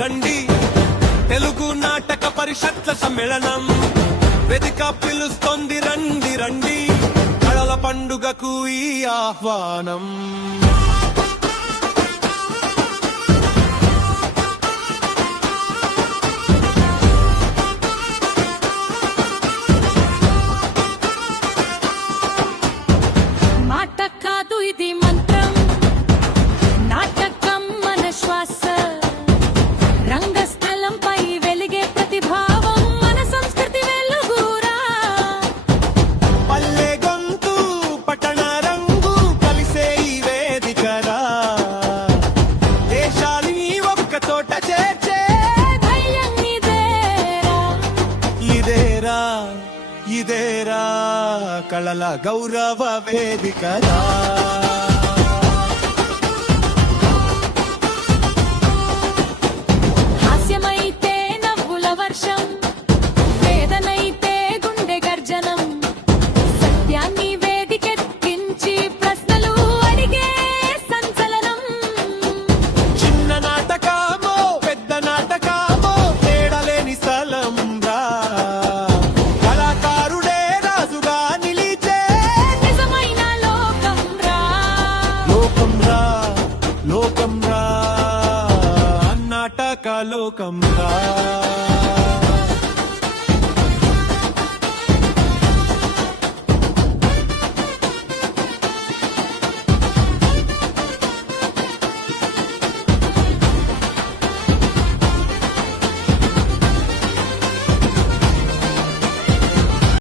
రండి తెలుగు నాటక పరిషత్ల సమ్మేళనం వేదిక పిలుస్తోంది రండి రండి కళల పండుగకు ఈ ఆహ్వానం. మాట కాదు ఇది మంత్రం, నాటకం మన శ్వాస, రంగస్థలంపై వెలిగే ప్రతిభావం మన సంస్కృతి వెలుగురా. పల్లె గొంతు పట్టణ రంగు కలిసే ఈ వేదికరా, దేశాన్ని ఒక్క చోట చేర్చే ధైర్యం ఇదేరా, ఇదేరా ఇదేరా కళల గౌరవ వేదికరా. హాస్యమైతే నవ్వుల వర్షం, వేదనైతే గుండె గర్జనం, సత్యాన్ని వేదికెక్కించి ప్రశ్నలు అడిగే సంచలనం. చిన్న నాటకమో పెద్ద నాటకమో తేడలేని స్థలం రా, కళాకారుడే రాజుగా నిలిచే నిజమైన లోకం రా, లోకం రా లోకం రా నాటక లోకం రా.